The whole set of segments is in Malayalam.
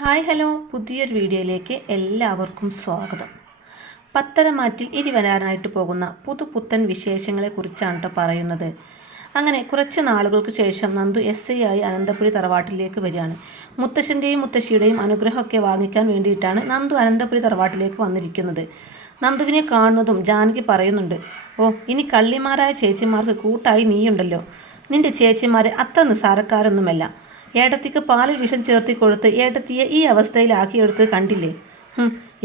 ഹായ് ഹലോ പുതിയൊരു വീഡിയോയിലേക്ക് എല്ലാവർക്കും സ്വാഗതം. പത്തരമാറ്റിൽ ഇനി വരാനായിട്ട് പോകുന്ന പുതുപുത്തൻ വിശേഷങ്ങളെക്കുറിച്ചാണ് കേട്ടോ പറയുന്നത്. അങ്ങനെ കുറച്ച് നാളുകൾക്ക് ശേഷം നന്ദു SI ആയി അനന്തപുരി തറവാട്ടിലേക്ക് വരികയാണ്. മുത്തശ്ശൻ്റെയും മുത്തശ്ശിയുടെയും അനുഗ്രഹമൊക്കെ വാങ്ങിക്കാൻ വേണ്ടിയിട്ടാണ് നന്ദു അനന്തപുരി തറവാട്ടിലേക്ക് വന്നിരിക്കുന്നത്. നന്ദുവിനെ കാണുന്നതും ജാനകി പറയുന്നുണ്ട്, ഓ ഇനി കള്ളിമാരായ ചേച്ചിമാർക്ക് കൂട്ടായി നീയുണ്ടല്ലോ. നിന്റെ ചേച്ചിമാരെ അത്ര നിസ്സാരക്കാരൊന്നുമല്ല. ഏട്ടത്തിക്ക് പാലിൽ വിഷം ചേർത്തി കൊടുത്ത് ഏട്ടത്തിയെ ഈ അവസ്ഥയിലാക്കിയെടുത്ത് കണ്ടില്ലേ.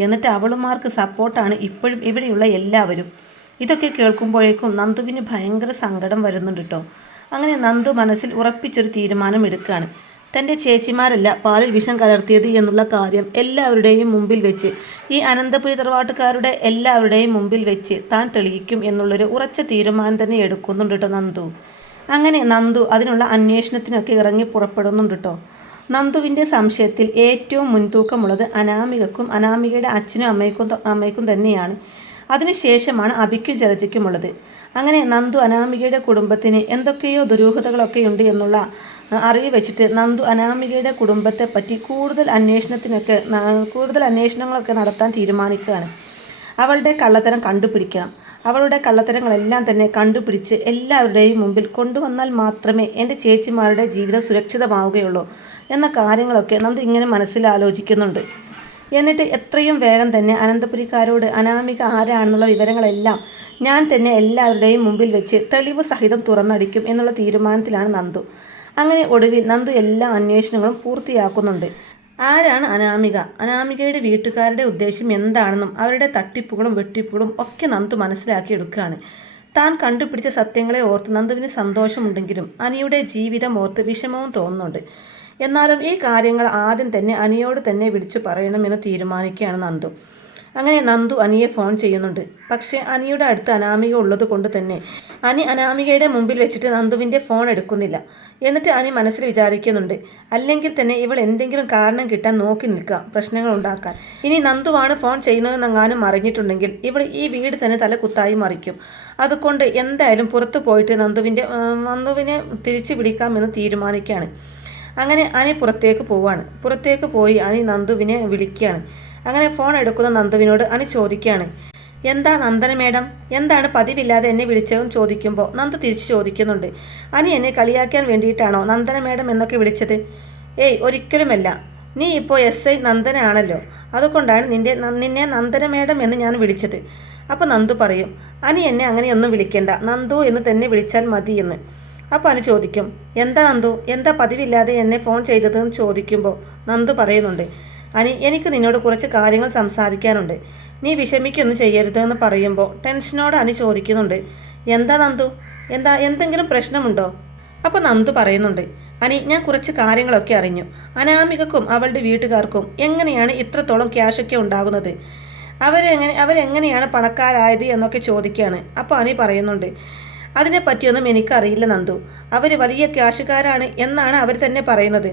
എന്നിട്ട് അവളുമാർക്ക് സപ്പോർട്ടാണ് ഇപ്പോഴും ഇവിടെയുള്ള എല്ലാവരും. ഇതൊക്കെ കേൾക്കുമ്പോഴേക്കും നന്ദുവിന് ഭയങ്കര സങ്കടം വരുന്നുണ്ട് കേട്ടോ. അങ്ങനെ നന്ദു മനസ്സിൽ ഉറപ്പിച്ചൊരു തീരുമാനം എടുക്കുകയാണ്. തൻ്റെ ചേച്ചിമാരല്ല പാലിൽ വിഷം കലർത്തിയത് എന്നുള്ള കാര്യം എല്ലാവരുടെയും മുമ്പിൽ വെച്ച്, ഈ അനന്തപുരി തറവാട്ടുകാരുടെ എല്ലാവരുടെയും മുമ്പിൽ വെച്ച് താൻ തെളിയിക്കും എന്നുള്ളൊരു ഉറച്ച തീരുമാനം തന്നെ എടുക്കുന്നുണ്ട് കേട്ടോ നന്ദു. അങ്ങനെ നന്ദു അതിനുള്ള അന്വേഷണത്തിനൊക്കെ ഇറങ്ങി പുറപ്പെടുന്നുണ്ട് കേട്ടോ. നന്ദുവിൻ്റെ സംശയത്തിൽ ഏറ്റവും മുൻതൂക്കമുള്ളത് അനാമികക്കും അനാമികയുടെ അച്ഛനും അമ്മയ്ക്കും തന്നെയാണ്. അതിനുശേഷമാണ് അഭിക്കും ജലജയ്ക്കുമുള്ളത്. അങ്ങനെ നന്ദു അനാമികയുടെ കുടുംബത്തിന് എന്തൊക്കെയോ ദുരൂഹതകളൊക്കെ ഉണ്ട് എന്നുള്ള അറിവ് വെച്ചിട്ട് നന്ദു അനാമികയുടെ കുടുംബത്തെ പറ്റി കൂടുതൽ അന്വേഷണങ്ങളൊക്കെ നടത്താൻ തീരുമാനിക്കുകയാണ്. അവളുടെ കള്ളത്തരം കണ്ടുപിടിക്കണം. അവളുടെ കള്ളത്തരങ്ങളെല്ലാം തന്നെ കണ്ടുപിടിച്ച് എല്ലാവരുടെയും മുമ്പിൽ കൊണ്ടുവന്നാൽ മാത്രമേ എൻ്റെ ചേച്ചിമാരുടെ ജീവിതം സുരക്ഷിതമാവുകയുള്ളൂ എന്ന കാര്യങ്ങളൊക്കെ നന്ദു ഇങ്ങനെ മനസ്സിലാലോചിക്കുന്നുണ്ട്. എന്നിട്ട് എത്രയും വേഗം തന്നെ അനന്തപുരിക്കാരോട് അനാമിക ആരാണെന്നുള്ള വിവരങ്ങളെല്ലാം ഞാൻ തന്നെ എല്ലാവരുടെയും മുമ്പിൽ വെച്ച് തെളിവ് സഹിതം തുറന്നടിക്കും എന്നുള്ള തീരുമാനത്തിലാണ് നന്ദു. അങ്ങനെ ഒടുവിൽ നന്ദു എല്ലാ അന്വേഷണങ്ങളും പൂർത്തിയാക്കുന്നുണ്ട്. ആരാണ് അനാമിക, അനാമികയുടെ വീട്ടുകാരുടെ ഉദ്ദേശം എന്താണെന്നും അവരുടെ തട്ടിപ്പുകളും വെട്ടിപ്പുകളും ഒക്കെ നന്ദു മനസ്സിലാക്കിയെടുക്കുകയാണ്. താൻ കണ്ടുപിടിച്ച സത്യങ്ങളെ ഓർത്ത് നന്ദുവിന് സന്തോഷമുണ്ടെങ്കിലും അനിയുടെ ജീവിതം ഓർത്ത് വിഷമവും തോന്നുന്നുണ്ട്. എന്നാലും ഈ കാര്യങ്ങൾ ആദ്യം തന്നെ അനിയോട് തന്നെ വിളിച്ചു പറയണമെന്ന് തീരുമാനിക്കുകയാണ് നന്ദു. അങ്ങനെ നന്ദു അനിയെ ഫോൺ ചെയ്യുന്നുണ്ട്. പക്ഷേ അനിയുടെ അടുത്ത് അനാമിക ഉള്ളത് കൊണ്ട് തന്നെ അനി അനാമികയുടെ മുമ്പിൽ വെച്ചിട്ട് നന്ദുവിൻ്റെ ഫോൺ എടുക്കുന്നില്ല. എന്നിട്ട് അനി മനസ്സിൽ വിചാരിക്കുന്നുണ്ട്, അല്ലെങ്കിൽ തന്നെ ഇവൾ എന്തെങ്കിലും കാരണം കിട്ടാൻ നോക്കി നിൽക്കുക, പ്രശ്നങ്ങൾ ഉണ്ടാക്കാൻ. ഇനി നന്ദുവാണ് ഫോൺ ചെയ്യുന്നതെന്നെങ്ങാനും അറിഞ്ഞിട്ടുണ്ടെങ്കിൽ ഇവൾ ഈ വീട് തന്നെ തലകുത്തായി മറിക്കും. അതുകൊണ്ട് എന്തായാലും പുറത്തു പോയിട്ട് നന്ദുവിനെ തിരിച്ചു വിളിക്കാമെന്ന് തീരുമാനിക്കുകയാണ്. അങ്ങനെ അനി പുറത്തേക്ക് പോവുകയാണ്. പുറത്തേക്ക് പോയി അനി നന്ദുവിനെ വിളിക്കുകയാണ്. അങ്ങനെ ഫോൺ എടുക്കുന്ന നന്ദുവിനോട് അനി ചോദിക്കുകയാണ്, എന്താ നന്ദന മേഡം, എന്താണ് പതിവില്ലാതെ എന്നെ വിളിച്ചതെന്ന് ചോദിക്കുമ്പോൾ നന്ദു തിരിച്ചു ചോദിക്കുന്നുണ്ട്, അനി എന്നെ കളിയാക്കാൻ വേണ്ടിയിട്ടാണോ നന്ദന മേഡം എന്നൊക്കെ വിളിച്ചത്? ഏയ് ഒരിക്കലുമല്ല. നീ ഇപ്പോൾ SI നന്ദന ആണല്ലോ, അതുകൊണ്ടാണ് നിന്നെ നന്ദന മേഡം എന്ന് ഞാൻ വിളിച്ചത്. അപ്പോൾ നന്ദു പറയും, അനി എന്നെ അങ്ങനെയൊന്നും വിളിക്കേണ്ട, നന്ദു എന്ന് തന്നെ വിളിച്ചാൽ മതി എന്ന്. അപ്പോൾ അനി ചോദിക്കും, എന്താ നന്ദു, എന്താ പതിവില്ലാതെ എന്നെ ഫോൺ ചെയ്തതെന്ന് ചോദിക്കുമ്പോൾ നന്ദു പറയുന്നുണ്ട്, അനി എനിക്ക് നിന്നോട് കുറച്ച് കാര്യങ്ങൾ സംസാരിക്കാനുണ്ട്, നീ വിഷമിക്കൊന്നും ചെയ്യരുതെന്ന് പറയുമ്പോൾ ടെൻഷനോട് അനി ചോദിക്കുന്നുണ്ട്, എന്താ നന്ദു, എന്തെങ്കിലും പ്രശ്നമുണ്ടോ? അപ്പോൾ നന്ദു പറയുന്നുണ്ട്, അനി ഞാൻ കുറച്ച് കാര്യങ്ങളൊക്കെ അറിഞ്ഞു. അനാമികക്കും അവളുടെ വീട്ടുകാർക്കും എങ്ങനെയാണ് ഇത്രത്തോളം ക്യാഷൊക്കെ ഉണ്ടാകുന്നത്, അവരെങ്ങനെയാണ് പണക്കാരായത് എന്നൊക്കെ ചോദിക്കുകയാണ്. അപ്പോൾ അനി പറയുന്നുണ്ട്, അതിനെപ്പറ്റിയൊന്നും എനിക്കറിയില്ല നന്ദു, അവർ വലിയ ക്യാഷുകാരാണ് എന്നാണ് അവർ തന്നെ പറയുന്നത്.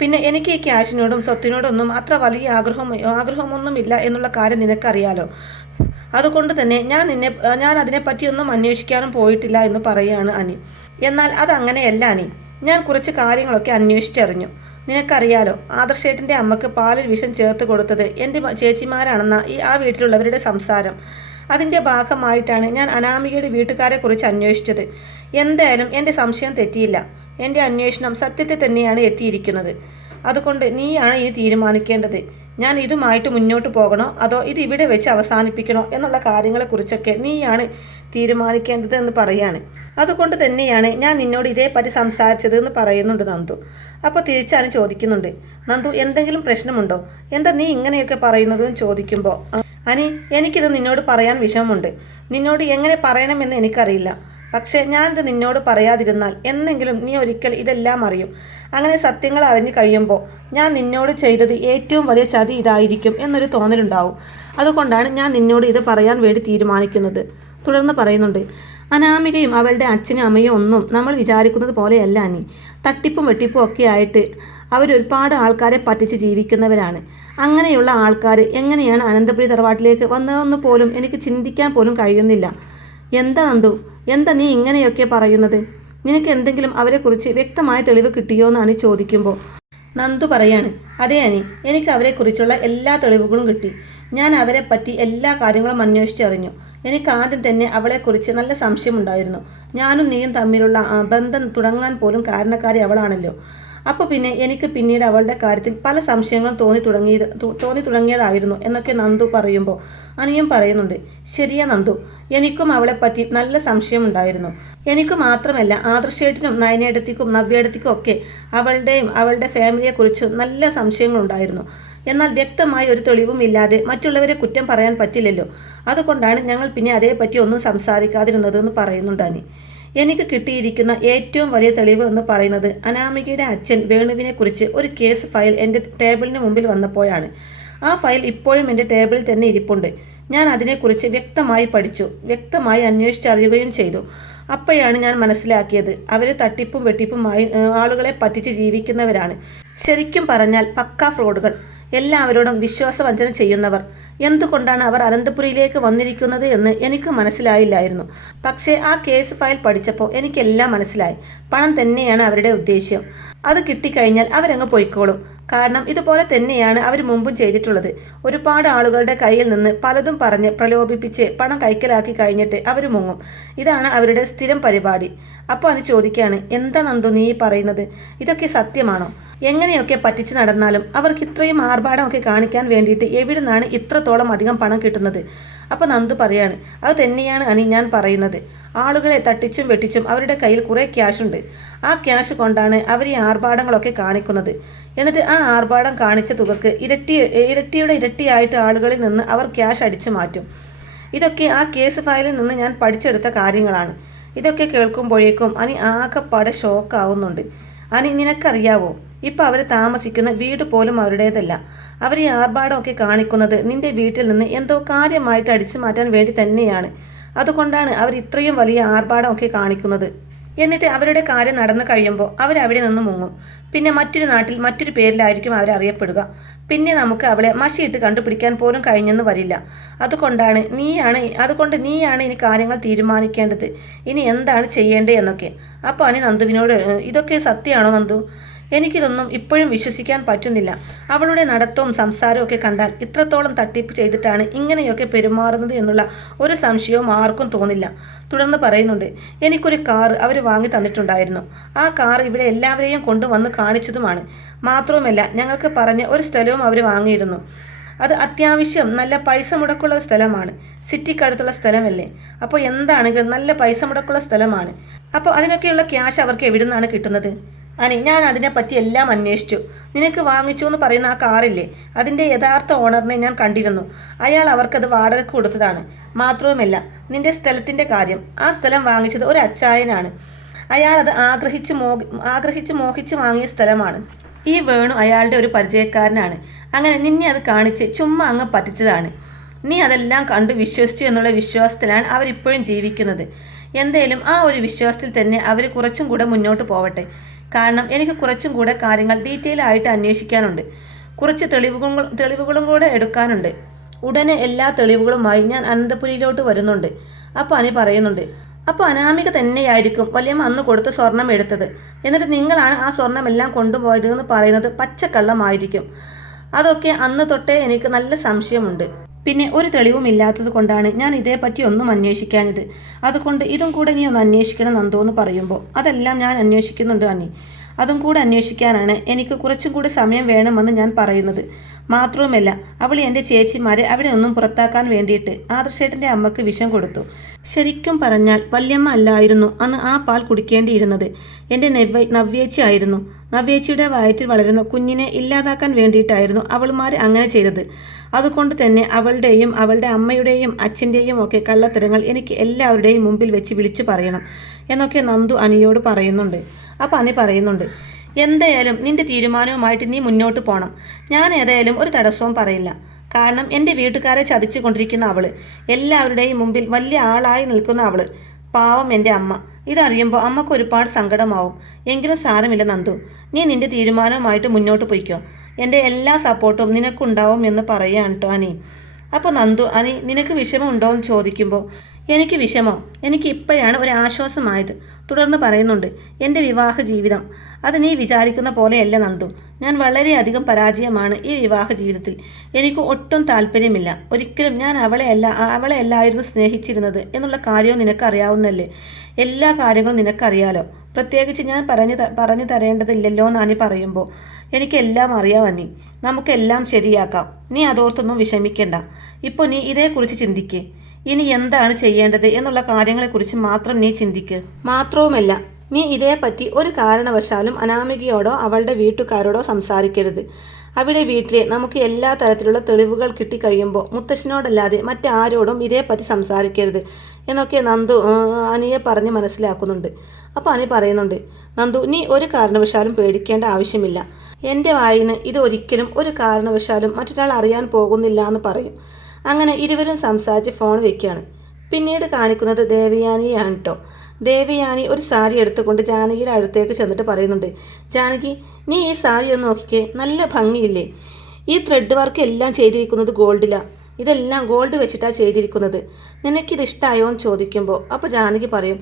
പിന്നെ എനിക്ക് ഈ ക്യാഷിനോടും സ്വത്തിനോടൊന്നും അത്ര വലിയ ആഗ്രഹമൊന്നുമില്ല എന്നുള്ള കാര്യം നിനക്കറിയാലോ. അതുകൊണ്ട് തന്നെ ഞാൻ അതിനെപ്പറ്റിയൊന്നും അന്വേഷിക്കാനും പോയിട്ടില്ല എന്ന് പറയുകയാണ് അനി. എന്നാൽ അതങ്ങനെയല്ല അനി, ഞാൻ കുറച്ച് കാര്യങ്ങളൊക്കെ അന്വേഷിച്ചറിഞ്ഞു. നിനക്കറിയാലോ, ആദർശേട്ടൻ്റെ അമ്മക്ക് പാലിൽ വിഷം ചേർത്ത് കൊടുത്തത് എൻ്റെ ചേച്ചിമാരാണെന്ന ആ വീട്ടിലുള്ളവരുടെ സംസാരം. അതിൻ്റെ ഭാഗമായിട്ടാണ് ഞാൻ അനാമികയുടെ വീട്ടുകാരെക്കുറിച്ച് അന്വേഷിച്ചത്. എന്തായാലും എൻ്റെ സംശയം തെറ്റിയില്ല. എൻ്റെ അന്വേഷണം സത്യത്തെ തന്നെയാണ് എത്തിയിരിക്കുന്നത്. അതുകൊണ്ട് നീയാണ് ഇനി തീരുമാനിക്കേണ്ടത്, ഞാൻ ഇതുമായിട്ട് മുന്നോട്ട് പോകണോ അതോ ഇത് ഇവിടെ വെച്ച് അവസാനിപ്പിക്കണോ എന്നുള്ള കാര്യങ്ങളെക്കുറിച്ചൊക്കെ നീയാണ് തീരുമാനിക്കേണ്ടത് എന്ന് പറയാണ്. അതുകൊണ്ട് തന്നെയാണ് ഞാൻ നിന്നോട് ഇതേപ്പറ്റി സംസാരിച്ചത് എന്ന് പറയുന്നുണ്ട് നന്ദു. അപ്പോൾ തിരിച്ചാണ് ചോദിക്കുന്നുണ്ട്, നന്ദു എന്തെങ്കിലും പ്രശ്നമുണ്ടോ, എന്താ നീ ഇങ്ങനെയൊക്കെ പറയുന്നതെന്ന് ചോദിക്കുമ്പോൾ അനി എനിക്കിത് നിന്നോട് പറയാൻ വിഷമമുണ്ട്. നിന്നോട് എങ്ങനെ പറയണമെന്ന് എനിക്കറിയില്ല. പക്ഷേ ഞാനിത് നിന്നോട് പറയാതിരുന്നാൽ എന്നെങ്കിലും നീ ഒരിക്കൽ ഇതെല്ലാം അറിയും. അങ്ങനെ സത്യങ്ങൾ അറിഞ്ഞു കഴിയുമ്പോൾ ഞാൻ നിന്നോട് ചെയ്തത് ഏറ്റവും വലിയ ചതി ഇതായിരിക്കും എന്നൊരു തോന്നലുണ്ടാവും. അതുകൊണ്ടാണ് ഞാൻ നിന്നോട് ഇത് പറയാൻ വേണ്ടി തീരുമാനിക്കുന്നത്. തുടർന്ന് പറയുന്നുണ്ട്, അനാമികയും അവളുടെ അച്ഛനും അമ്മയും ഒന്നും നമ്മൾ വിചാരിക്കുന്നത് പോലെയല്ല അനി. തട്ടിപ്പും വെട്ടിപ്പും ഒക്കെ ആയിട്ട് അവരൊരുപാട് ആൾക്കാരെ പറ്റിച്ച് ജീവിക്കുന്നവരാണ്. അങ്ങനെയുള്ള ആൾക്കാർ എങ്ങനെയാണ് അനന്തപുരി തറവാട്ടിലേക്ക് വന്നതെന്ന് പോലും എനിക്ക് ചിന്തിക്കാൻ പോലും കഴിയുന്നില്ല. എന്താ നന്ദു, എന്താ നീ ഇങ്ങനെയൊക്കെ പറയുന്നത്? നിനക്ക് എന്തെങ്കിലും അവരെക്കുറിച്ച് വ്യക്തമായ തെളിവ് കിട്ടിയോ എന്നാണ് ചോദിക്കുമ്പോൾ നന്ദു പറയാണ്, അതേ അനി, എനിക്ക് അവരെക്കുറിച്ചുള്ള എല്ലാ തെളിവുകളും കിട്ടി. ഞാൻ അവരെ പറ്റി എല്ലാ കാര്യങ്ങളും അന്വേഷിച്ചറിഞ്ഞു. എനിക്ക് ആദ്യം തന്നെ അവളെക്കുറിച്ച് നല്ല സംശയമുണ്ടായിരുന്നു. ഞാനും നീയും തമ്മിലുള്ള ബന്ധം തുടങ്ങാൻ പോലും കാരണക്കാരി അവളാണല്ലോ. അപ്പോൾ പിന്നെ എനിക്ക് പിന്നീട് അവളുടെ കാര്യത്തിൽ പല സംശയങ്ങളും തോന്നി തുടങ്ങിയതായിരുന്നു എന്നൊക്കെ നന്ദു പറയുമ്പോൾ അനിയും പറയുന്നുണ്ട്, ശരിയാ നന്ദു, എനിക്കും അവളെപ്പറ്റി നല്ല സംശയമുണ്ടായിരുന്നു. എനിക്ക് മാത്രമല്ല, ആദർശേട്ടനും നയനേടത്തിക്കും നവ്യേടത്തിക്കും ഒക്കെ അവളുടെ ഫാമിലിയെക്കുറിച്ചും നല്ല സംശയങ്ങളുണ്ടായിരുന്നു. എന്നാൽ വ്യക്തമായ ഒരു തെളിവും ഇല്ലാതെ മറ്റുള്ളവരെ കുറ്റം പറയാൻ പറ്റില്ലല്ലോ. അതുകൊണ്ടാണ് ഞങ്ങൾ പിന്നെ അതേപ്പറ്റി ഒന്നും സംസാരിക്കാതിരുന്നതെന്ന് പറയുന്നുണ്ട് അനി. എനിക്ക് കിട്ടിയിരിക്കുന്ന ഏറ്റവും വലിയ തെളിവ് എന്ന് പറയുന്നത് അനാമികയുടെ അച്ഛൻ വേണുവിനെക്കുറിച്ച് ഒരു കേസ് ഫയൽ എൻ്റെ ടേബിളിന് മുമ്പിൽ വന്നപ്പോഴാണ്. ആ ഫയൽ ഇപ്പോഴും എൻ്റെ ടേബിളിൽ തന്നെ ഇരിപ്പുണ്ട്. ഞാൻ അതിനെക്കുറിച്ച് വ്യക്തമായി പഠിച്ചു, വ്യക്തമായി അന്വേഷിച്ചറിയുകയും ചെയ്തു. അപ്പോഴാണ് ഞാൻ മനസ്സിലാക്കിയത്, അവർ തട്ടിപ്പും വെട്ടിപ്പുമായി ആളുകളെ പറ്റിച്ച് ജീവിക്കുന്നവരാണ്. ശരിക്കും പറഞ്ഞാൽ പക്കാ ഫ്രോഡുകൾ, എല്ലാവരോടും വിശ്വാസവഞ്ചന ചെയ്യുന്നവർ. എന്തുകൊണ്ടാണ് അവർ അനന്തപുരിയിലേക്ക് വന്നിരിക്കുന്നത് എന്ന് എനിക്ക് മനസ്സിലായില്ലായിരുന്നു. പക്ഷേ ആ കേസ് ഫയൽ പഠിച്ചപ്പോൾ എനിക്കെല്ലാം മനസ്സിലായി. പണം തന്നെയാണ് അവരുടെ ഉദ്ദേശ്യം. അത് കിട്ടിക്കഴിഞ്ഞാൽ അവരങ്ങ് പോയിക്കോളും. കാരണം ഇതുപോലെ തന്നെയാണ് അവർ മുമ്പും ചെയ്തിട്ടുള്ളത്. ഒരുപാട് ആളുകളുടെ കയ്യിൽ നിന്ന് പലതും പറഞ്ഞ് പ്രലോഭിപ്പിച്ച് പണം കൈക്കലാക്കി കഴിഞ്ഞിട്ട് അവർ മുങ്ങും. ഇതാണ് അവരുടെ സ്ഥിരം പരിപാടി. അപ്പോൾ അത് ചോദിക്കുകയാണ്, എന്താ നന്ദു നീ പറയുന്നത്? ഇതൊക്കെ സത്യമാണോ? എങ്ങനെയൊക്കെ പറ്റിച്ച് നടന്നാലും അവർക്ക് ഇത്രയും ആർഭാടമൊക്കെ കാണിക്കാൻ വേണ്ടിയിട്ട് എവിടെ നിന്നാണ് ഇത്രത്തോളം അധികം പണം കിട്ടുന്നത്? അപ്പോൾ നന്ദു പറയാണ്, അത് തന്നെയാണ് അനി ഞാൻ പറയുന്നത്. ആളുകളെ തട്ടിച്ചും വെട്ടിച്ചും അവരുടെ കയ്യിൽ കുറേ ക്യാഷുണ്ട്. ആ ക്യാഷ് കൊണ്ടാണ് അവർ ഈ ആർഭാടങ്ങളൊക്കെ കാണിക്കുന്നത്. എന്നിട്ട് ആ ആർഭാടം കാണിച്ച തുകക്ക് ഇരട്ടിയുടെ ഇരട്ടിയായിട്ട് ആളുകളിൽ നിന്ന് അവർ ക്യാഷ് അടിച്ചു മാറ്റും. ഇതൊക്കെ ആ കേസ് ഫയലിൽ നിന്ന് ഞാൻ പഠിച്ചെടുത്ത കാര്യങ്ങളാണ്. ഇതൊക്കെ കേൾക്കുമ്പോഴേക്കും അനി ആകെപ്പാടെ ഷോക്കാവുന്നുണ്ട്. അനി, നിനക്കറിയാവോ, ഇപ്പം അവർ താമസിക്കുന്ന വീട് പോലും അവരുടേതല്ല. അവർ ഈ ആർഭാടമൊക്കെ കാണിക്കുന്നത് നിന്റെ വീട്ടിൽ നിന്ന് എന്തോ കാര്യമായിട്ട് അടിച്ചു മാറ്റാൻ വേണ്ടി തന്നെയാണ്. അതുകൊണ്ടാണ് അവർ ഇത്രയും വലിയ ആർഭാടമൊക്കെ കാണിക്കുന്നത്. എന്നിട്ട് അവരുടെ കാര്യം നടന്നു കഴിയുമ്പോൾ അവരവിടെ നിന്ന് മുങ്ങും. പിന്നെ മറ്റൊരു നാട്ടിൽ മറ്റൊരു പേരിലായിരിക്കും അവരറിയപ്പെടുക. പിന്നെ നമുക്ക് അവളെ മഷിയിട്ട് കണ്ടുപിടിക്കാൻ പോലും കഴിഞ്ഞെന്ന് വരില്ല. അതുകൊണ്ട് നീയാണ് ഇനി കാര്യങ്ങൾ തീരുമാനിക്കേണ്ടത്, ഇനി എന്താണ് ചെയ്യേണ്ടത് എന്നൊക്കെ. അപ്പോൾ അനി നന്ദുവിനോട്, ഇതൊക്കെ സത്യമാണോ നന്ദു? എനിക്കിതൊന്നും ഇപ്പോഴും വിശ്വസിക്കാൻ പറ്റുന്നില്ല. അവളുടെ നടത്തവും സംസാരവും ഒക്കെ കണ്ടാൽ ഇത്രത്തോളം തട്ടിപ്പ് ചെയ്തിട്ടാണ് ഇങ്ങനെയൊക്കെ പെരുമാറുന്നത് എന്നുള്ള ഒരു സംശയവും ആർക്കും തോന്നില്ല. തുടർന്ന് പറയുന്നുണ്ട്, എനിക്കൊരു കാർ അവർ വാങ്ങി തന്നിട്ടുണ്ടായിരുന്നു. ആ കാർ ഇവിടെ എല്ലാവരെയും കൊണ്ടുവന്ന് കാണിച്ചതുമാണ്. മാത്രവുമല്ല, ഞങ്ങൾക്ക് പറഞ്ഞ ഒരു സ്ഥലവും അവർ വാങ്ങിയിരുന്നു. അത് അത്യാവശ്യം നല്ല പൈസ മുടക്കുള്ള സ്ഥലമാണ്. സിറ്റിക്കടുത്തുള്ള സ്ഥലമല്ലേ? അപ്പോൾ എന്താണെങ്കിലും നല്ല പൈസ മുടക്കുള്ള സ്ഥലമാണ്. അപ്പോൾ അതിനൊക്കെയുള്ള ക്യാഷ് അവർക്ക് എവിടെ നിന്നാണ് കിട്ടുന്നത്? അനി, ഞാൻ അതിനെപ്പറ്റി എല്ലാം അന്വേഷിച്ചു. നിനക്ക് വാങ്ങിച്ചു എന്ന് പറയുന്ന ആ കാറില്ലേ, അതിൻ്റെ യഥാർത്ഥ ഓണറിനെ ഞാൻ കണ്ടിരുന്നു. അയാൾ അവർക്കത് വാടകയ്ക്ക് കൊടുത്തതാണ്. മാത്രവുമല്ല, നിന്റെ സ്ഥലത്തിൻ്റെ കാര്യം, ആ സ്ഥലം വാങ്ങിച്ചത് ഒരു അച്ചായനാണ്. അയാളത് ആഗ്രഹിച്ച് മോഹിച്ച് വാങ്ങിയ സ്ഥലമാണ്. ഈ വേണു അയാളുടെ ഒരു പരിചയക്കാരനാണ്. അങ്ങനെ നിന്നെ അത് കാണിച്ച് ചുമ്മാ അങ്ങ് പറ്റിച്ചതാണ്. നീ അതെല്ലാം കണ്ടു വിശ്വസിച്ചു എന്നുള്ള വിശ്വാസത്തിലാണ് അവരിപ്പോഴും ജീവിക്കുന്നത്. എന്തായാലും ആ ഒരു വിശ്വാസത്തിൽ തന്നെ അവർ കുറച്ചും കൂടെ മുന്നോട്ട് പോവട്ടെ. കാരണം എനിക്ക് കുറച്ചും കൂടെ കാര്യങ്ങൾ ഡീറ്റെയിൽ ആയിട്ട് അന്വേഷിക്കാനുണ്ട്. കുറച്ച് തെളിവുകളും കൂടെ എടുക്കാനുണ്ട്. ഉടനെ എല്ലാ തെളിവുകളുമായി ഞാൻ അനന്തപുരിയിലോട്ട് വരുന്നുണ്ട്. അപ്പോൾ അനി പറയുന്നുണ്ട്, അപ്പോൾ അനാമിക തന്നെയായിരിക്കും വല്യമ്മ അന്ന് കൊടുത്ത് സ്വർണം എടുത്തത്. എന്നിട്ട് നിങ്ങളാണ് ആ സ്വർണ്ണമെല്ലാം കൊണ്ടുപോയത് എന്ന് പറയുന്നത് പച്ചക്കള്ളമായിരിക്കും. അതൊക്കെ അന്ന് തൊട്ടേ എനിക്ക് നല്ല സംശയമുണ്ട്. പിന്നെ ഒരു തെളിവും ഇല്ലാത്തത് കൊണ്ടാണ് ഞാൻ ഇതേപ്പറ്റി ഒന്നും അന്വേഷിക്കാഞ്ഞത്. അതുകൊണ്ട് ഇതും കൂടെ നീ ഒന്ന് അന്വേഷിക്കണം നന്ദോ എന്ന് പറയുമ്പോൾ, അതെല്ലാം ഞാൻ അന്വേഷിക്കുന്നുണ്ട് അനി. അതും കൂടെ അന്വേഷിക്കാനാണ് എനിക്ക് കുറച്ചും കൂടി സമയം വേണമെന്ന് ഞാൻ പറയുന്നത്. മാത്രവുമല്ല, അവൾ എൻ്റെ ചേച്ചിമാരെ അവിടെ ഒന്നും പുറത്താക്കാൻ വേണ്ടിയിട്ട് ആദർശേട്ടൻ്റെ അമ്മക്ക് വിഷം കൊടുത്തു. ശരിക്കും പറഞ്ഞാൽ വല്യമ്മ അല്ലായിരുന്നു അന്ന് ആ പാൽ കുടിക്കേണ്ടിയിരുന്നത്. എൻ്റെ നവ്യേച്ചി ആയിരുന്നു. നവ്യേച്ചിയുടെ വയറ്റിൽ വളരുന്ന കുഞ്ഞിനെ ഇല്ലാതാക്കാൻ വേണ്ടിയിട്ടായിരുന്നു അവളുമാർ അങ്ങനെ ചെയ്തത്. അതുകൊണ്ട് തന്നെ അവളുടെയും അവളുടെ അമ്മയുടെയും അച്ഛൻ്റെയും ഒക്കെ കള്ളത്തരങ്ങൾ എനിക്ക് എല്ലാവരുടെയും മുമ്പിൽ വെച്ച് വിളിച്ചു പറയണം എന്നൊക്കെ നന്ദു അനിയോട് പറയുന്നുണ്ട്. അപ്പോൾ അനി പറയുന്നുണ്ട്, എന്തായാലും നിന്റെ തീരുമാനവുമായിട്ട് നീ മുന്നോട്ട് പോകണം. ഞാൻ ഏതായാലും ഒരു തടസ്സവും പറയില്ല. കാരണം എൻ്റെ വീട്ടുകാരെ ചതിച്ചു കൊണ്ടിരിക്കുന്ന അവള്, എല്ലാവരുടെയും മുമ്പിൽ വലിയ ആളായി നിൽക്കുന്ന അവള്, പാവം എൻ്റെ അമ്മ. ഇതറിയുമ്പോൾ അമ്മക്ക് ഒരുപാട് സങ്കടമാവും. എങ്കിലും സാരമില്ല നന്ദു, നീ നിന്റെ തീരുമാനവുമായിട്ട് മുന്നോട്ട് പോയിക്കോ. എൻ്റെ എല്ലാ സപ്പോർട്ടും നിനക്കുണ്ടാവും എന്ന് പറയുകയാണ് കേട്ടോ അനി. അപ്പോൾ നന്ദു, അനി നിനക്ക് വിഷമമുണ്ടോ എന്ന് ചോദിക്കുമ്പോൾ, എനിക്ക് വിഷമോ? എനിക്ക് ഇപ്പോഴാണ് ഒരു ആശ്വാസമായത്. തുടർന്ന് പറയുന്നുണ്ട്, എൻ്റെ വിവാഹ ജീവിതം അത് നീ വിചാരിക്കുന്ന പോലെയല്ല നന്ദു. ഞാൻ വളരെയധികം പരാജയമാണ് ഈ വിവാഹ ജീവിതത്തിൽ. എനിക്ക് ഒട്ടും താല്പര്യമില്ല. ഒരിക്കലും ഞാൻ അവളെ അല്ലായിരുന്നു സ്നേഹിച്ചിരുന്നത് എന്നുള്ള കാര്യവും നിനക്കറിയാവുന്നല്ലേ. എല്ലാ കാര്യങ്ങളും നിനക്കറിയാലോ. പ്രത്യേകിച്ച് ഞാൻ പറഞ്ഞു തരേണ്ടതില്ലല്ലോ നാനി പറയുമ്പോൾ. എനിക്കെല്ലാം അറിയാം അനി. നമുക്കെല്ലാം ശരിയാക്കാം. നീ അതോർത്തൊന്നും വിഷമിക്കേണ്ട. ഇപ്പോൾ നീ ഇതേക്കുറിച്ച് ചിന്തിക്ക്. ഇനി എന്താണ് ചെയ്യേണ്ടത് എന്നുള്ള കാര്യങ്ങളെക്കുറിച്ച് മാത്രം നീ ചിന്തിക്ക്. മാത്രവുമല്ല, നീ ഇതേപ്പറ്റി ഒരു കാരണവശാലും അനാമികയോടോ അവളുടെ വീട്ടുകാരോടോ സംസാരിക്കരുത്. അവിടെ വീട്ടിലെ നമുക്ക് എല്ലാ തരത്തിലുള്ള തെളിവുകൾ കിട്ടിക്കഴിയുമ്പോൾ മുത്തശ്ശനോടല്ലാതെ മറ്റാരോടും ഇതേപ്പറ്റി സംസാരിക്കരുത് എന്നൊക്കെ നന്ദു അനിയെ പറഞ്ഞ് മനസ്സിലാക്കുന്നുണ്ട്. അപ്പോൾ അനി പറയുന്നുണ്ട്, നന്ദു, നീ ഒരു കാരണവശാലും പേടിക്കേണ്ട ആവശ്യമില്ല. എൻ്റെ വായിന്ന് ഇത് ഒരിക്കലും ഒരു കാരണവശാലും മറ്റൊരാൾ അറിയാൻ പോകുന്നില്ല എന്ന് പറയും. അങ്ങനെ ഇരുവരും സംസാരിച്ച് ഫോൺ വെക്കുകയാണ്. പിന്നീട് കാണിക്കുന്നത് ദേവയാനിയാണ് കേട്ടോ. ദേവയാനി ഒരു സാരി എടുത്തുകൊണ്ട് ജാനകിയുടെ അടുത്തേക്ക് ചെന്നിട്ട് പറയുന്നുണ്ട്, ജാനകി, നീ ഈ സാരി ഒന്ന് നോക്കിക്കേ, നല്ല ഭംഗിയില്ലേ? ഈ ത്രെഡ് വർക്ക് എല്ലാം ചെയ്തിരിക്കുന്നത് ഗോൾഡിലാണ്. ഇതെല്ലാം ഗോൾഡ് വെച്ചിട്ടാണ് ചെയ്തിരിക്കുന്നത്. നിനക്കിത് ഇഷ്ടമായോ എന്ന് ചോദിക്കുമ്പോൾ അപ്പോൾ ജാനകി പറയും,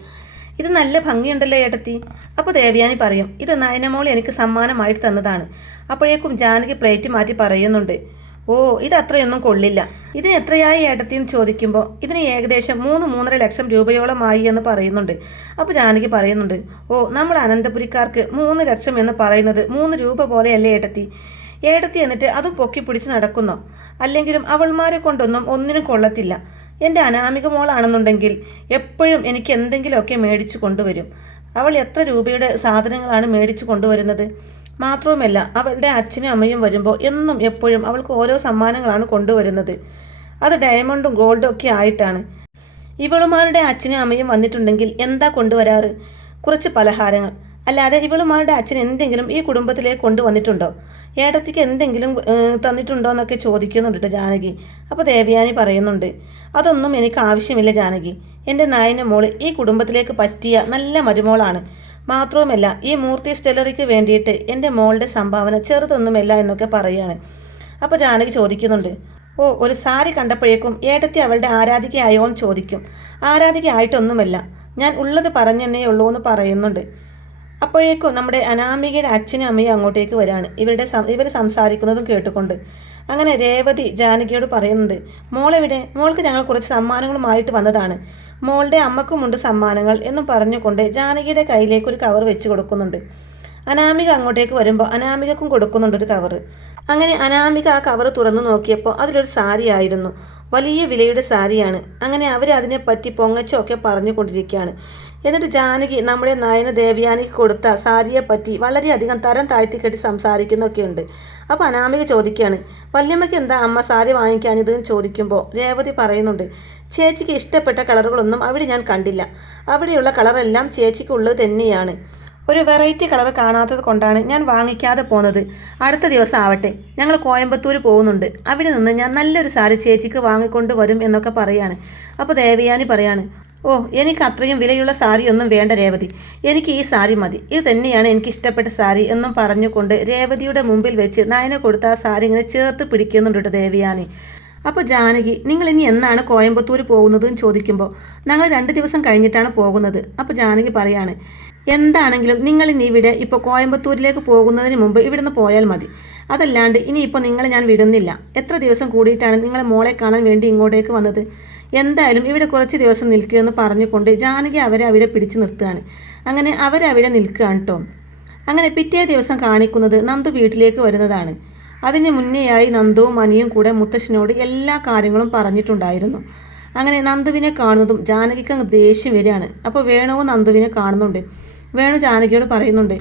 ഇത് നല്ല ഭംഗിയുണ്ടല്ലോ ഏട്ടത്തി. അപ്പോൾ ദേവയാനി പറയും, ഇത് നയനമോൾ എനിക്ക് സമ്മാനമായിട്ട് തന്നതാണ്. അപ്പോഴേക്കും ജാനകി പ്ലേറ്റ് മാറ്റി പറയുന്നുണ്ട്, ഓ, ഇത് അത്രയൊന്നും കൊള്ളില്ല. ഇതിന് എത്രയായി ഏട്ടത്തിന്ന് ചോദിക്കുമ്പോൾ ഇതിന് ഏകദേശം 3-3.5 ലക്ഷം രൂപയോളമായി എന്ന് പറയുന്നുണ്ട്. അപ്പോൾ ജാനകി പറയുന്നുണ്ട്, ഓ, നമ്മൾ അനന്തപുരിക്കാർക്ക് 3 ലക്ഷം എന്ന് പറയുന്നത് 3 രൂപ പോലെയല്ലേ ഏട്ടത്തി? ഏട്ടത്തി എന്നിട്ട് അതും പൊക്കി പിടിച്ച് നടക്കുന്നോ? അല്ലെങ്കിലും അവൾമാരെ കൊണ്ടൊന്നും ഒന്നിനും കൊള്ളത്തില്ല. എൻ്റെ അനാമിക മോളാണെന്നുണ്ടെങ്കിൽ എപ്പോഴും എനിക്ക് എന്തെങ്കിലുമൊക്കെ മേടിച്ചു കൊണ്ടുവരും. അവൾ എത്ര രൂപയുടെ സാധനങ്ങളാണ് മേടിച്ചു കൊണ്ടുവരുന്നത്? മാത്രവുമല്ല, അവളുടെ അച്ഛനും അമ്മയും വരുമ്പോൾ എന്നും എപ്പോഴും അവൾക്ക് ഓരോ സമ്മാനങ്ങളാണ് കൊണ്ടുവരുന്നത്. അത് ഡയമണ്ടും ഗോൾഡും ഒക്കെ ആയിട്ടാണ്. ഇവളുമാരുടെ അച്ഛനും അമ്മയും വന്നിട്ടുണ്ടെങ്കിൽ എന്താ കൊണ്ടുവരാറ്? കുറച്ച് പലഹാരങ്ങൾ. അല്ലാതെ ഇവളുമാരുടെ അച്ഛൻ എന്തെങ്കിലും ഈ കുടുംബത്തിലേക്ക് കൊണ്ടുവന്നിട്ടുണ്ടോ? ഏട്ടത്തിക്ക് എന്തെങ്കിലും തന്നിട്ടുണ്ടോ എന്നൊക്കെ ചോദിക്കുന്നുണ്ട് ജാനകി. അപ്പോൾ ദേവയാനി പറയുന്നുണ്ട്, അതൊന്നും എനിക്ക് ആവശ്യമില്ല ജാനകി. എൻ്റെ നായന മോള് ഈ കുടുംബത്തിലേക്ക് പറ്റിയ നല്ല മരുമോളാണ്. മാത്രവുമല്ല, ഈ മൂർത്തി സ്റ്റെല്ലറിക്ക് വേണ്ടിയിട്ട് എൻ്റെ മോളുടെ സംഭാവന ചെറുതൊന്നുമല്ല എന്നൊക്കെ പറയുകയാണ്. അപ്പോൾ ജാനകി ചോദിക്കുന്നുണ്ട്, ഓ, ഒരു സാരി കണ്ടപ്പോഴേക്കും ഏട്ടത്തി അവളുടെ ആരാധികയായോ എന്ന് ചോദിക്കും. ആരാധിക ആയിട്ടൊന്നുമല്ല, ഞാൻ ഉള്ളത് പറഞ്ഞെന്നേ ഉള്ളൂ എന്ന് പറയുന്നുണ്ട്. അപ്പോഴേക്കും നമ്മുടെ അനാമികയുടെ അച്ഛനും അമ്മയും അങ്ങോട്ടേക്ക് വരികയാണ്, ഇവർ സംസാരിക്കുന്നതും കേട്ടുകൊണ്ട്. അങ്ങനെ രേവതി ജാനകിയോട് പറയുന്നുണ്ട്, മോളെവിടെ? മോൾക്ക് ഞങ്ങൾ കുറച്ച് സമ്മാനങ്ങളുമായിട്ട് വന്നതാണ്. മോളുടെ അമ്മക്കുമുണ്ട് സമ്മാനങ്ങൾ എന്നും പറഞ്ഞുകൊണ്ട് ജാനകിയുടെ കയ്യിലേക്ക് ഒരു കവർ വെച്ച് കൊടുക്കുന്നുണ്ട്. അനാമിക അങ്ങോട്ടേക്ക് വരുമ്പോൾ അനാമികക്കും കൊടുക്കുന്നുണ്ട് ഒരു കവർ. അങ്ങനെ അനാമിക ആ കവർ തുറന്നു നോക്കിയപ്പോൾ അതിലൊരു സാരി ആയിരുന്നു. വലിയ വിലയുടെ സാരിയാണ്. അങ്ങനെ അവർ അതിനെപ്പറ്റി പൊങ്ങച്ചൊക്കെ പറഞ്ഞുകൊണ്ടിരിക്കുകയാണ്. എന്നിട്ട് ജാനകി നമ്മുടെ നയന ദേവയാനിക്ക് കൊടുത്ത സാരിയെപ്പറ്റി വളരെയധികം തരം താഴ്ത്തിക്കെട്ടി സംസാരിക്കുന്നൊക്കെയുണ്ട്. അപ്പോൾ അനാമിക ചോദിക്കുകയാണ്, വല്യമ്മയ്ക്ക് എന്താ അമ്മ സാരി വാങ്ങിക്കാനിതെന്ന് ചോദിക്കുമ്പോൾ രേവതി പറയുന്നുണ്ട്, ചേച്ചിക്ക് ഇഷ്ടപ്പെട്ട കളറുകളൊന്നും അവിടെ ഞാൻ കണ്ടില്ല. അവിടെയുള്ള കളറെല്ലാം ചേച്ചിക്കുള്ളത് തന്നെയാണ്. ഒരു വെറൈറ്റി കളർ കാണാത്തത് കൊണ്ടാണ് ഞാൻ വാങ്ങിക്കാതെ പോകുന്നത്. അടുത്ത ദിവസം ആവട്ടെ, ഞങ്ങൾ കോയമ്പത്തൂർ പോകുന്നുണ്ട്. അവിടെ നിന്ന് ഞാൻ നല്ലൊരു സാരി ചേച്ചിക്ക് വാങ്ങിക്കൊണ്ട് വരും എന്നൊക്കെ പറയാണ്. അപ്പോൾ ദേവയാനി പറയാണ്, ഓ, എനിക്ക് അത്രയും വിലയുള്ള സാരിയൊന്നും വേണ്ട രേവതി. എനിക്ക് ഈ സാരി മതി. ഇത് തന്നെയാണ് എനിക്ക് ഇഷ്ടപ്പെട്ട സാരി എന്നും പറഞ്ഞുകൊണ്ട് രേവതിയുടെ മുമ്പിൽ വെച്ച് നയന കൊടുത്ത ആ സാരി ഇങ്ങനെ ചേർത്ത് പിടിക്കുന്നുണ്ട് ദേവയാനി. അപ്പോൾ ജാനകി, നിങ്ങൾ ഇനി എന്നാണ് കോയമ്പത്തൂർ പോകുന്നതെന്ന് ചോദിക്കുമ്പോൾ ഞങ്ങൾ 2 ദിവസം കഴിഞ്ഞിട്ടാണ് പോകുന്നത്. അപ്പോൾ ജാനകി പറയാണ്, എന്താണെങ്കിലും നിങ്ങൾ ഇനി ഇവിടെ ഇപ്പോൾ കോയമ്പത്തൂരിലേക്ക് പോകുന്നതിന് മുമ്പ് ഇവിടുന്ന് പോയാൽ മതി. അതല്ലാണ്ട് ഇനിയിപ്പോൾ നിങ്ങളെ ഞാൻ വിടുന്നില്ല. എത്ര ദിവസം കൂടിയിട്ടാണ് നിങ്ങളെ മോളെ കാണാൻ വേണ്ടി ഇങ്ങോട്ടേക്ക് വന്നത്? എന്തായാലും ഇവിടെ കുറച്ച് ദിവസം നിൽക്കുമെന്ന് പറഞ്ഞുകൊണ്ട് ജാനകി അവരെ അവിടെ പിടിച്ചു നിർത്തുകയാണ്. അങ്ങനെ അവരവിടെ നിൽക്കുകയാണ് കേട്ടോ. അങ്ങനെ പിറ്റേ ദിവസം കാണിക്കുന്നത് നന്ദു വീട്ടിലേക്ക് വരുന്നതാണ്. അതിന് മുന്നേയായി നന്ദുവും അനിയും കൂടെ മുത്തശ്ശനോട് എല്ലാ കാര്യങ്ങളും പറഞ്ഞിട്ടുണ്ടായിരുന്നു. അങ്ങനെ നന്ദുവിനെ കാണുന്നതും ജാനകിക്ക് അങ്ങ് ദേഷ്യം വരികയാണ്. അപ്പോൾ വേണുവും നന്ദുവിനെ കാണുന്നുണ്ട്. വേണു ജാനകിയോട് പറയുന്നുണ്ട്,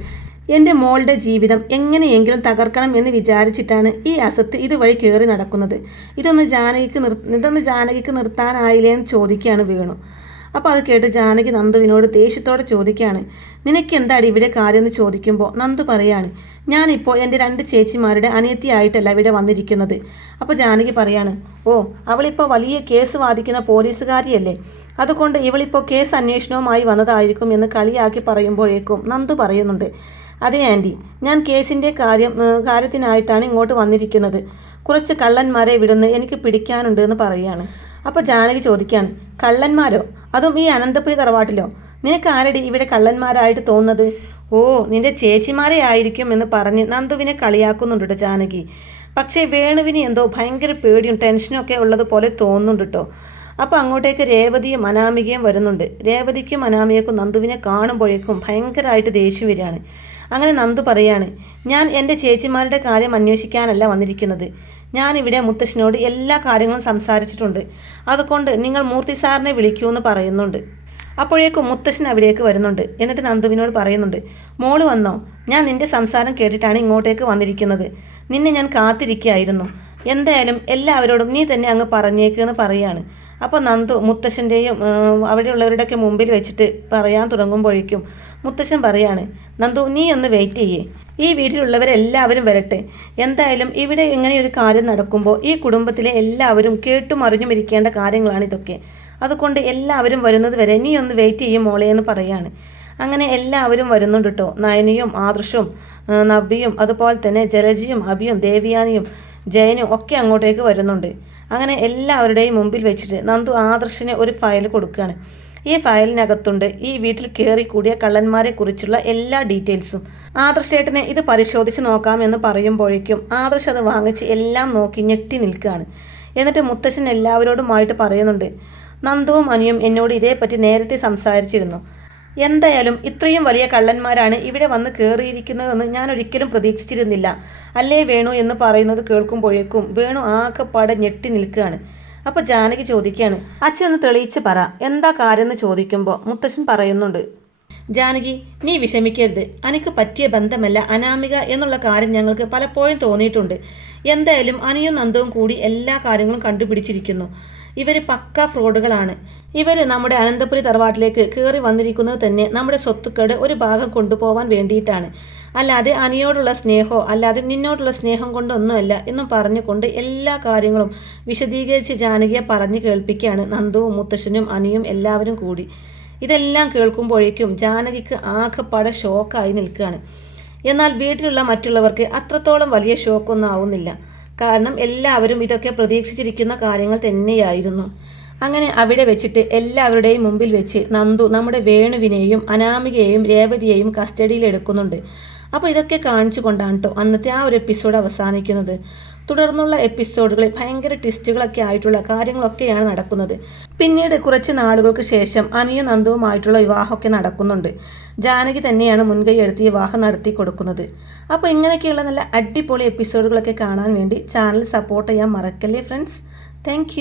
എൻ്റെ മോളുടെ ജീവിതം എങ്ങനെയെങ്കിലും തകർക്കണം എന്ന് വിചാരിച്ചിട്ടാണ് ഈ അസത്ത് ഇതുവഴി കയറി നടക്കുന്നത്. ഇതൊന്ന് ജാനകിക്ക് നിർത്താനായില്ലേ എന്ന് ചോദിക്കുകയാണ് വേണു. അപ്പോൾ അത് കേട്ട് ജാനകി നന്ദുവിനോട് ദേഷ്യത്തോടെ ചോദിക്കുകയാണ്, നിനക്ക് എന്താടി ഇവിടെ കാര്യമെന്ന് ചോദിക്കുമ്പോൾ നന്ദു പറയാണ്, ഞാനിപ്പോൾ എൻ്റെ 2 ചേച്ചിമാരുടെ അനിയത്തിയായിട്ടല്ല ഇവിടെ വന്നിരിക്കുന്നത്. അപ്പോൾ ജാനകി പറയാണ്, ഓ, അവളിപ്പോൾ വലിയ കേസ് വാദിക്കുന്ന പോലീസുകാരിയല്ലേ, അതുകൊണ്ട് ഇവളിപ്പോൾ കേസ് അന്വേഷണവുമായി വന്നതായിരിക്കും എന്ന് കളിയാക്കി പറയുമ്പോഴേക്കും നന്ദു പറയുന്നുണ്ട്, അതെ ആൻറ്റി, ഞാൻ കേസിൻ്റെ കാര്യത്തിനായിട്ടാണ് ഇങ്ങോട്ട് വന്നിരിക്കുന്നത്. കുറച്ച് കള്ളന്മാരെ വിടുന്ന് എനിക്ക് പിടിക്കാനുണ്ട് എന്ന് പറയുകയാണ്. അപ്പോൾ ജാനകി ചോദിക്കുകയാണ്, കള്ളന്മാരോ? അതും ഈ അനന്തപുരി തറവാട്ടിലോ? നിനക്ക് ആരടി ഇവിടെ കള്ളന്മാരായിട്ട് തോന്നുന്നത്? ഓ, ഓ, നിന്റെ ചേച്ചിമാരെ ആയിരിക്കും എന്ന് പറഞ്ഞ് നന്ദുവിനെ കളിയാക്കുന്നുണ്ട് കേട്ടോ ജാനകി. പക്ഷേ വേണുവിന് എന്തോ ഭയങ്കര പേടിയും ടെൻഷനും ഒക്കെ ഉള്ളതുപോലെ തോന്നുന്നുണ്ട് കേട്ടോ. അപ്പോൾ അങ്ങോട്ടേക്ക് രേവതിയും അനാമികയും വരുന്നുണ്ട്. രേവതിക്കും അനാമികക്കും നന്ദുവിനെ കാണുമ്പോഴേക്കും ഭയങ്കരമായിട്ട് ദേഷ്യം വരികയാണ്. അങ്ങനെ നന്ദു പറയാണ്, ഞാൻ എൻ്റെ ചേച്ചിമാരുടെ കാര്യം അന്വേഷിക്കാനല്ല വന്നിരിക്കുന്നത്. ഞാനിവിടെ മുത്തശ്ശനോട് എല്ലാ കാര്യങ്ങളും സംസാരിച്ചിട്ടുണ്ട്. അതുകൊണ്ട് നിങ്ങൾ മൂർത്തി സാറിനെ വിളിക്കൂ എന്ന് പറയുന്നുണ്ട്. അപ്പോഴേക്കും മുത്തശ്ശൻ അവിടേക്ക് വരുന്നുണ്ട്. എന്നിട്ട് നന്ദുവിനോട് പറയുന്നുണ്ട്, മോള് വന്നോ? ഞാൻ നിന്റെ സംസാരം കേട്ടിട്ടാണ് ഇങ്ങോട്ടേക്ക് വന്നിരിക്കുന്നത്. നിന്നെ ഞാൻ കാത്തിരിക്കുകയായിരുന്നു. എന്തായാലും എല്ലാവരോടും നീ തന്നെ അങ്ങ് പറഞ്ഞേക്കെന്ന് പറയാണ്. അപ്പോൾ നന്ദു മുത്തശ്ശൻ്റെയും അവിടെയുള്ളവരുടെയൊക്കെ മുമ്പിൽ വെച്ചിട്ട് പറയാൻ തുടങ്ങുമ്പോഴേക്കും മുത്തശ്ശൻ പറയാണ്, നന്ദു നീ ഒന്ന് വെയിറ്റ് ചെയ്യേ, ഈ വീട്ടിലുള്ളവരെല്ലാവരും വരട്ടെ. എന്തായാലും ഇവിടെ ഇങ്ങനെയൊരു കാര്യം നടക്കുമ്പോൾ ഈ കുടുംബത്തിലെ എല്ലാവരും കേട്ടും അറിഞ്ഞും ഇരിക്കേണ്ട കാര്യങ്ങളാണ് ഇതൊക്കെ. അതുകൊണ്ട് എല്ലാവരും വരുന്നത് വരെ നീ ഒന്ന് വെയിറ്റ് ചെയ്യും മോളെ എന്ന് പറയാണ്. അങ്ങനെ എല്ലാവരും വരുന്നുണ്ട് കേട്ടോ. നയനിയും ആദർശും നവ്യയും അതുപോലെ തന്നെ ജലജിയും അഭിയും ദേവിയാനിയും ജയനും ഒക്കെ അങ്ങോട്ടേക്ക് വരുന്നുണ്ട്. അങ്ങനെ എല്ലാവരുടെയും മുമ്പിൽ വെച്ചിട്ട് നന്ദു ആദർശിന് ഒരു ഫയൽ കൊടുക്കുകയാണ്. ഈ ഫയലിനകത്തുണ്ട് ഈ വീട്ടിൽ കയറിക്കൂടിയ കള്ളന്മാരെ കുറിച്ചുള്ള എല്ലാ ഡീറ്റെയിൽസും. ആദർശേട്ടനെ ഇത് പരിശോധിച്ച് നോക്കാമെന്ന് പറയുമ്പോഴേക്കും ആദർശ് അത് വാങ്ങിച്ച് എല്ലാം നോക്കി ഞെട്ടി നിൽക്കുകയാണ്. എന്നിട്ട് മുത്തശ്ശൻ എല്ലാവരോടുമായിട്ട് പറയുന്നുണ്ട്, നന്ദുവും അനിയും എന്നോട് ഇതേപ്പറ്റി നേരത്തെ സംസാരിച്ചിരുന്നു. എന്തായാലും ഇത്രയും വലിയ കള്ളന്മാരാണ് ഇവിടെ വന്ന് കയറിയിരിക്കുന്നതെന്ന് ഞാൻ ഒരിക്കലും പ്രതീക്ഷിച്ചിരുന്നില്ല. അല്ലേ വേണു എന്ന് പറയുന്നത് കേൾക്കുമ്പോഴേക്കും വേണു ആകെപ്പാടെ ഞെട്ടി നിൽക്കുകയാണ്. അപ്പോൾ ജാനകി ചോദിക്കുകയാണ്, അച്ഛൻ ഒന്ന് തെളിയിച്ച് പറ, എന്താ കാര്യം എന്ന് ചോദിക്കുമ്പോൾ മുത്തശ്ശൻ പറയുന്നുണ്ട്, ജാനകി നീ വിഷമിക്കരുത്. അനിക്ക് പറ്റിയ ബന്ധമല്ല അനാമിക എന്നുള്ള കാര്യം ഞങ്ങൾക്ക് പലപ്പോഴും തോന്നിയിട്ടുണ്ട്. എന്തായാലും അനിയും നന്ദവും കൂടി എല്ലാ കാര്യങ്ങളും കണ്ടുപിടിച്ചിരിക്കുന്നു. ഇവർ പക്ക ഫ്രോഡുകളാണ്. ഇവർ നമ്മുടെ അനന്തപുരി തറവാട്ടിലേക്ക് കയറി വന്നിരിക്കുന്നത് തന്നെ നമ്മുടെ സ്വത്തുക്കളുടെ ഒരു ഭാഗം കൊണ്ടുപോകാൻ വേണ്ടിയിട്ടാണ്. അല്ലാതെ അനിയോടുള്ള സ്നേഹമോ അല്ലാതെ നിന്നോടുള്ള സ്നേഹം കൊണ്ടൊന്നുമല്ല എന്നും പറഞ്ഞുകൊണ്ട് എല്ലാ കാര്യങ്ങളും വിശദീകരിച്ച് ജാനകിയെ പറഞ്ഞു കേൾപ്പിക്കുകയാണ് നന്ദുവും മുത്തശ്ശനും അനിയും എല്ലാവരും കൂടി. ഇതെല്ലാം കേൾക്കുമ്പോഴേക്കും ജാനകിക്ക് ആകെപ്പാടെ ഷോക്കായി നിൽക്കുകയാണ്. എന്നാൽ വീട്ടിലുള്ള മറ്റുള്ളവർക്ക് അത്രത്തോളം വലിയ ഷോക്കൊന്നും ആവുന്നില്ല. കാരണം എല്ലാവരും ഇതൊക്കെ പ്രതീക്ഷിച്ചിരിക്കുന്ന കാര്യങ്ങൾ തന്നെയായിരുന്നു. അങ്ങനെ അവിടെ വെച്ചിട്ട് എല്ലാവരുടെയും മുമ്പിൽ വെച്ച് നന്ദു നമ്മുടെ വേണുവിനെയും അനാമികയെയും രേവതിയെയും കസ്റ്റഡിയിൽ എടുക്കുന്നുണ്ട്. അപ്പോൾ ഇതൊക്കെ കാണിച്ചു കൊണ്ടാണ് കേട്ടോ അന്നത്തെ ആ ഒരു എപ്പിസോഡ് അവസാനിക്കുന്നത്. തുടർന്നുള്ള എപ്പിസോഡുകളിൽ ഭയങ്കര ട്വിസ്റ്റുകളൊക്കെ ആയിട്ടുള്ള കാര്യങ്ങളൊക്കെയാണ് നടക്കുന്നത്. പിന്നീട് കുറച്ച് നാളുകൾക്ക് ശേഷം അനിയും നന്ദുവുമായിട്ടുള്ള വിവാഹമൊക്കെ നടക്കുന്നുണ്ട്. ജാനകി തന്നെയാണ് മുൻകൈ എടുത്ത് വിവാഹം നടത്തി കൊടുക്കുന്നത്. അപ്പോൾ ഇങ്ങനെയൊക്കെയുള്ള നല്ല അടിപൊളി എപ്പിസോഡുകളൊക്കെ കാണാൻ വേണ്ടി ചാനൽ സപ്പോർട്ട് ചെയ്യാൻ മറക്കല്ലേ ഫ്രണ്ട്സ്. താങ്ക്